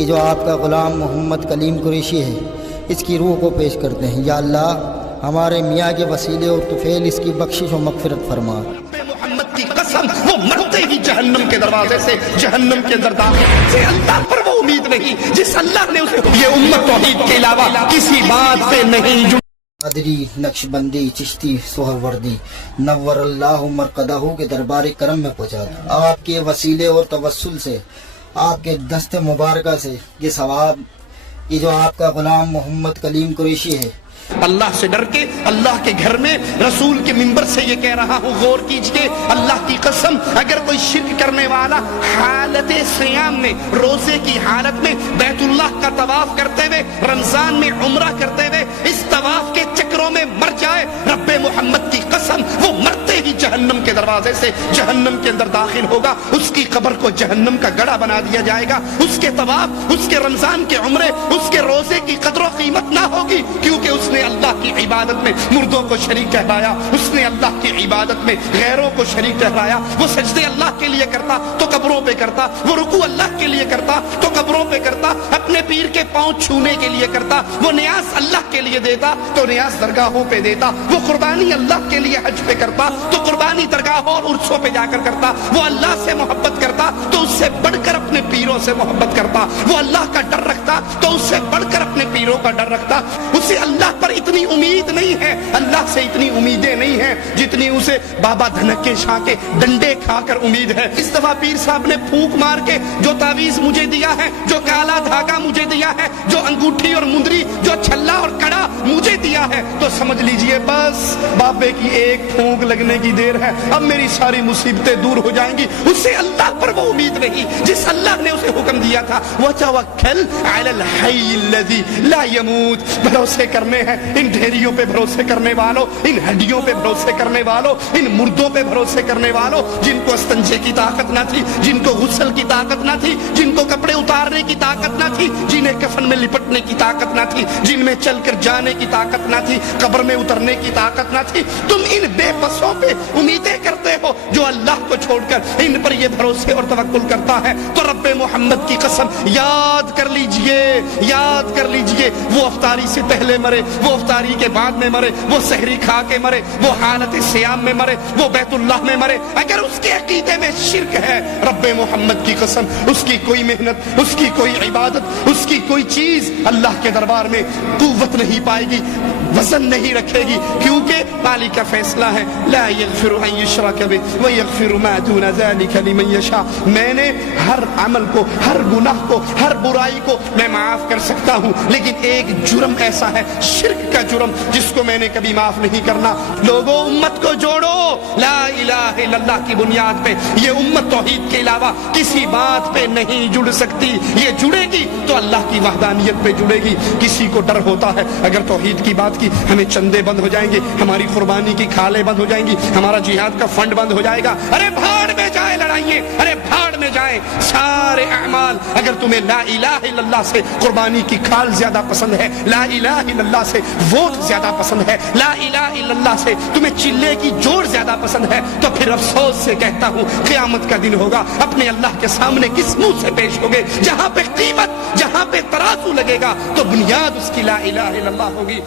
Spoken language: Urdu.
کہ جو آپ کا غلام محمد کلیم قریشی ہے اس کی روح کو پیش کرتے ہیں۔ یا اللہ ہمارے میاں کے وسیلے اور طفیل اس کی بخشش و مغفرت فرما۔ محمد کی قسم وہ مرتے ہی جہنم کے دروازے سے جہنم کے اندر داخل سے اللہ پر وہ امید نہیں جس اللہ نے اسے یہ امت توحید کے علاوہ کسی بات پہ نہیں قادری، نقش بندی، چشتی، سہروردی نور اللہ مرقدہ کے دربار کرم میں پہنچا دو۔ آپ کے وسیلے اور توسل سے آپ کے دست مبارکہ سے یہ ثواب کہ جو آپ کا غلام محمد کلیم قریشی ہے اللہ سے ڈر کے اللہ کے گھر میں رسول کے منبر سے یہ کہہ رہا ہوں، غور کیجئے اللہ کی قسم اگر کوئی شرک کرنے والا حالت صیام میں روزے کی حالت میں بیت اللہ کا طواف کرتے ہوئے رمضان میں عمرہ کرتے ہوئے اس طواف کے چکروں میں مر جائے، رب محمد کی قسم وہ مرتے ہی جہنم کے دروازے سے جہنم کے اندر داخل ہوگا، اس کی قبر کو جہنم کا گڑھا بنا دیا جائے گا، اس کے طواف، اس کے رمضان کے عمرے، اس کے روزے کی قدر و قیمت نہ ہوگی، کیونکہ اس نے اللہ کی عبادت میں مردوں کو شریک ٹھہرایا، اس نے اللہ کی عبادت میں غیروں کو شریک ٹھہرایا، وہ سجدے اللہ کے لیے کرتا تو قبروں پہ کرتا، وہ رکوع اللہ کے لیے کرتا تو قبروں پہ کرتا، اپنے پیر کے پاؤں چھونے کے لیے کرتا، وہ نیاز اللہ کے لیے دیتا تو نیاز درگاہوں پہ دیتا، وہ قربانی اللہ کے لیے حج پہ کرتا تو قربانی درگاہوں اور عرصوں پہ جا کر کرتا، وہ اللہ سے محبت کرتا تو اس سے بڑھ کر اپنے پیروں سے محبت کرتا، وہ اللہ کا ڈر رکھتا تو اس سے بڑھ کر اپنے پیروں کا ڈر رکھتا، اسے اللہ پر اتنی امید نہیں ہے، اللہ سے اتنی امیدیں نہیں ہیں جتنی اسے بابا دھنکے شاہ کے ڈنڈے کھا کر امید ہے۔ اس دفعہ پیر صاحب نے پھونک مار کے جو تعویذ مجھے دیا ہے، جو کالا دھاگا مجھے دیا ہے، جو انگوٹھی اور مندری، جو چھلا اور کڑا مجھے دیا ہے، تو سمجھ لیجئے بس بابے کی ایک پھونک لگنے کی دیر ہے، اب میری ساری مصیبتیں دور ہو جائیں گی۔ اسے اللہ پر وہ امید نہیں جس اللہ نے اسے حکم دیا تھا وَتَوَكَّلْ عَلَى الْحَيِّ الَّذِي لَا يَمُوتُ، بھروسے کرنے ہیں ان ڈھیریوں پہ بھروسے کرنے والوں، ان ہڈیوں پہ بھروسے کرنے والوں، ان مردوں پہ بھروسے کرنے والوں، جن کو استنجے کی طاقت نہ تھی، جن کو غسل کی طاقت نہ تھی، جن کو کپڑے اتارنے کی طاقت نہ تھی، جنہیں کفن میں لپٹنے کی طاقت نہ تھی، جن میں چل کر جانے کی طاقت نہ تھی، قبر میں اترنے کی طاقت نہ تھی، تم ان بے بسوں پہ امیدیں کرتے ہو جو اللہ کو چھوڑ کر ان پر یہ بھروسے اور توکل کرتا ہے، تو رب محمد کی قسم یاد کر لیجئے وہ افطاری سے پہلے مرے، وہ افطاری کے بعد میں مرے، وہ سحری کھا کے مرے، وہ حالت سیام میں مرے، وہ بیت اللہ میں مرے، اگر اس کے عقیدے میں شرک ہے، رب محمد کی قسم اس کی کوئی محنت، اس کی کوئی عبادت، اس کی کوئی چیز اللہ کے دربار میں قوت نہیں پائے گی، وزن نہیں رکھے گی، کیونکہ مالک کا فیصلہ ہے لا یغفر ان یشرک بہ ویغفر ما دون ذلک لمن یشاء، میں نے ہر عمل کو، ہر گناہ کو، ہر برائی کو میں معاف کر سکتا ہوں، لیکن ایک جرم ایسا ہے شرک کا جرم جس کو میں نے کبھی معاف نہیں کرنا۔ لوگوں امت کو جوڑو لا الہ الا اللہ کی بنیاد پہ، یہ امت توحید کے علاوہ کسی بات پہ نہیں جڑ سکتی، یہ جڑے گی تو اللہ کی وحدانیت پہ جڑے گی۔ کسی کو ڈر ہوتا ہے اگر توحید کی بات کی ہمیں چندے بند ہو جائیں گے، ہماری قربانی کی کھالیں بند ہو جائیں گی، ہمارا جہاد کا فنڈ بند ہو جائے گا، ارے بھاڑ میں جائے لڑائیں، ارے بھاڑ میں جائیں سارے اعمال۔ اگر تمہیں لا الہ الا اللہ سے قربانی کی کھال زیادہ پسند ہے، لا الہ الا اللہ سے ووٹ زیادہ پسند ہے، لا الہ الا اللہ سے تمہیں چلے کی جوڑ زیادہ پسند ہے، تو پھر افسوس سے کہتا ہوں قیامت کا دن ہوگا، اپنے اللہ کے سامنے کس منہ سے پیش ہوگے؟ جہاں پہ قیمت، جہاں پہ ترازو لگے گا تو بنیاد اس کی لا الہ الا اللہ ہوگی۔